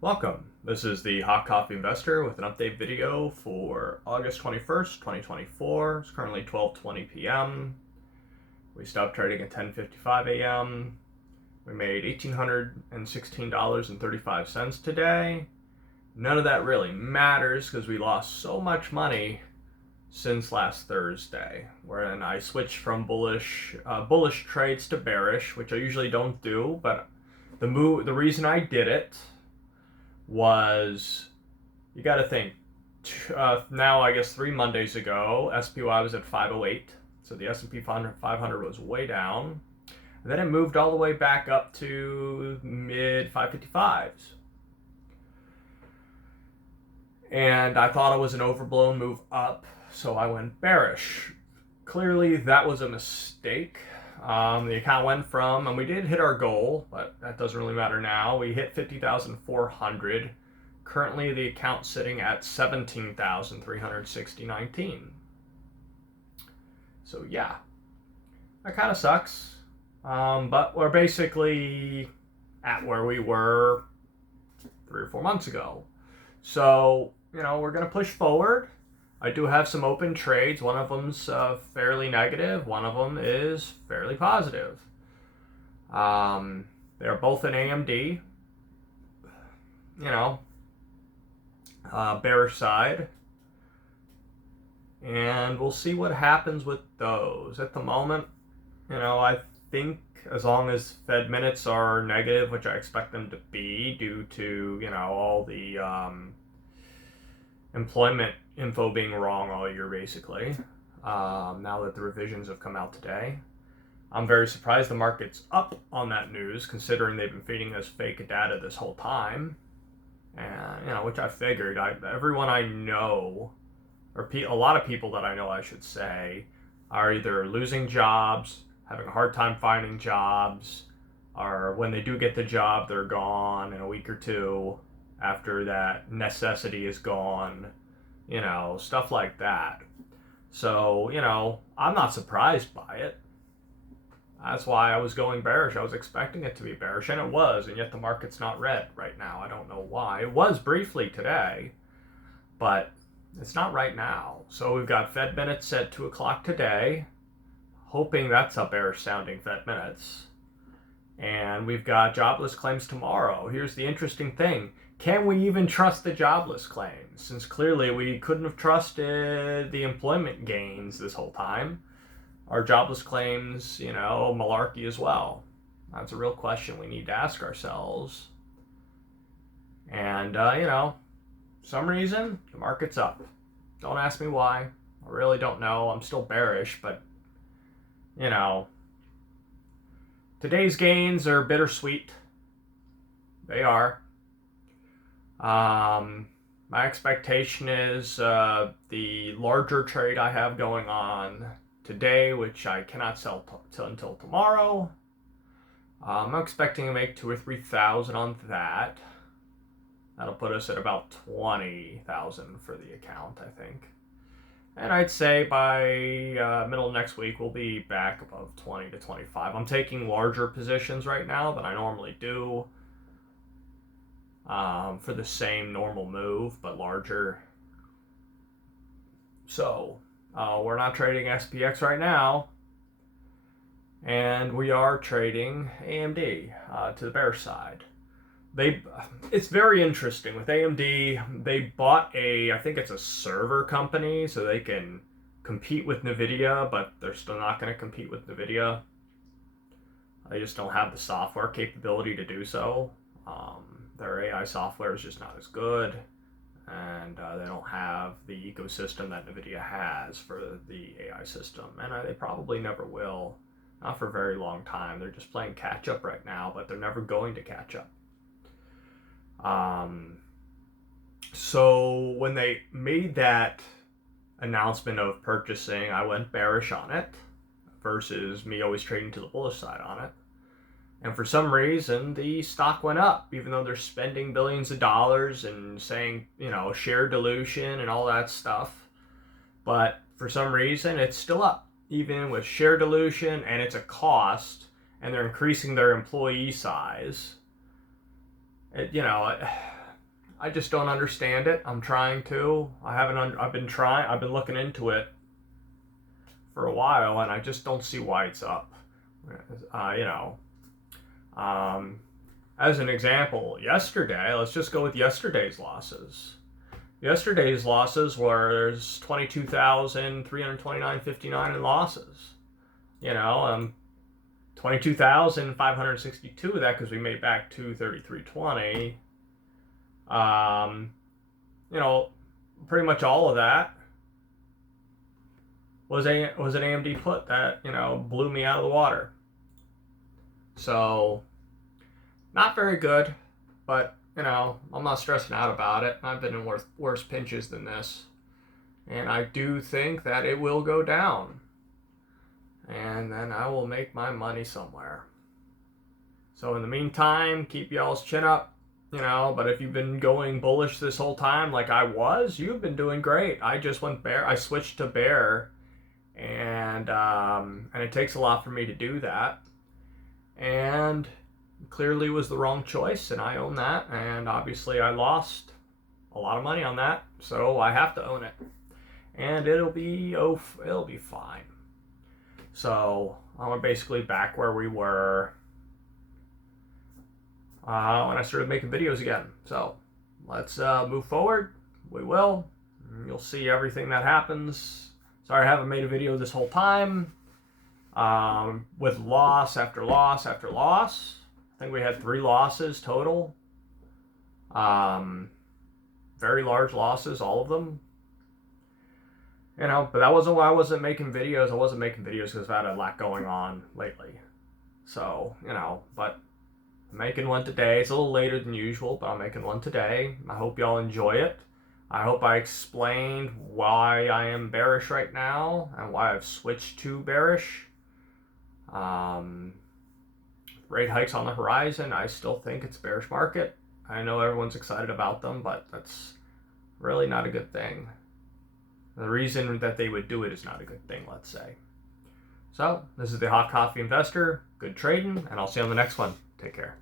Welcome. This is the Hot Coffee Investor with an update video for August 21st, 2024. It's currently 12:20 p.m. We stopped trading at 10:55 a.m. We made $1,816.35 today. None of that really matters because we lost so much money since last Thursday, wherein I switched from bullish trades to bearish, which I usually don't do, but the reason I did it was, you got to think, now I guess 3 Mondays ago, SPY was at 508, so the S&P 500 was way down. And then it moved all the way back up to mid 555s. And I thought it was an overblown move up, so I went bearish. Clearly, that was a mistake. The account went from, and we did hit our goal, but that doesn't really matter now. We hit 50,400. Currently, the account's sitting at 17,360.19. So yeah, that kind of sucks. But we're basically at where we were 3 or 4 months ago. So, we're going to push forward. I do have some open trades. One of them's fairly negative. One of them is fairly positive. They're both in AMD. Bearish side. And we'll see what happens with those. At the moment, I think as long as Fed minutes are negative, which I expect them to be due to, all the employment info being wrong all year, basically, now that the revisions have come out today. I'm very surprised the market's up on that news, considering they've been feeding us fake data this whole time. And, which I figured. Everyone I know, or a lot of people that I know, I should say, are either losing jobs, having a hard time finding jobs, or when they do get the job, they're gone in a week or two after that necessity is gone, stuff like that. So, I'm not surprised by it. That's why I was going bearish. I was expecting it to be bearish, and it was, and yet the market's not red right now. I don't know why. It was briefly today, but it's not right now. So we've got Fed minutes at 2 o'clock today, hoping that's a bearish sounding Fed minutes. And we've got jobless claims tomorrow. Here's the interesting thing. Can we even trust the jobless claims? Since clearly we couldn't have trusted the employment gains this whole time. Are jobless claims, malarkey as well? That's a real question we need to ask ourselves. And, some reason, the market's up. Don't ask me why. I really don't know. I'm still bearish, but, today's gains are bittersweet. They are. My expectation is the larger trade I have going on today, which I cannot sell until tomorrow. I'm expecting to make 2,000 or 3,000 on that. That'll put us at about 20,000 for the account, I think. And I'd say by middle of next week, we'll be back above 20 to 25. I'm taking larger positions right now than I normally do for the same normal move, but larger. So, we're not trading SPX right now, and we are trading AMD to the bear side. It's very interesting with AMD. They bought I think it's a server company, so they can compete with NVIDIA, but they're still not going to compete with NVIDIA. They just don't have the software capability to do so. Their AI software is just not as good, and they don't have the ecosystem that NVIDIA has for the AI system, and they probably never will, not for a very long time. They're just playing catch up right now, but they're never going to catch up. So when they made that announcement of purchasing, I went bearish on it versus me always trading to the bullish side on it. And for some reason, the stock went up, even though they're spending billions of dollars and saying, share dilution and all that stuff. But for some reason, it's still up, even with share dilution, and it's a cost, and they're increasing their employee size. I just don't understand it. I'm trying to. I've been looking into it for a while, and I just don't see why it's up. You know, as an example, yesterday, let's just go with yesterday's losses. Yesterday's losses was 22,329.59 in losses. 22,562 of that because we made back 233.20. Pretty much all of that was an AMD put that blew me out of the water. So not very good, but I'm not stressing out about it. I've been in worse pinches than this, and I do think that it will go down, and then I will make my money somewhere. So in the meantime, keep y'all's chin up. But if you've been going bullish this whole time like I was, you've been doing great. I just went bear. I switched to bear, and it takes a lot for me to do that. And clearly was the wrong choice, and I own that. And obviously I lost a lot of money on that, so I have to own it. And it'll be fine. So I'm basically back where we were when I started making videos again. So let's move forward. We will. You'll see everything that happens. Sorry I haven't made a video this whole time. With loss after loss after loss. I think we had 3 losses total. Very large losses, all of them. But that wasn't why I wasn't making videos. I wasn't making videos because I've had a lot going on lately. So, but I'm making one today. It's a little later than usual, but I'm making one today. I hope y'all enjoy it. I hope I explained why I am bearish right now and why I've switched to bearish. Rate hikes on the horizon. I still think it's a bearish market. I know everyone's excited about them, but that's really not a good thing. The reason that they would do it is not a good thing, let's say. So, this is the Hot Coffee Investor. Good trading, and I'll see you on the next one. Take care.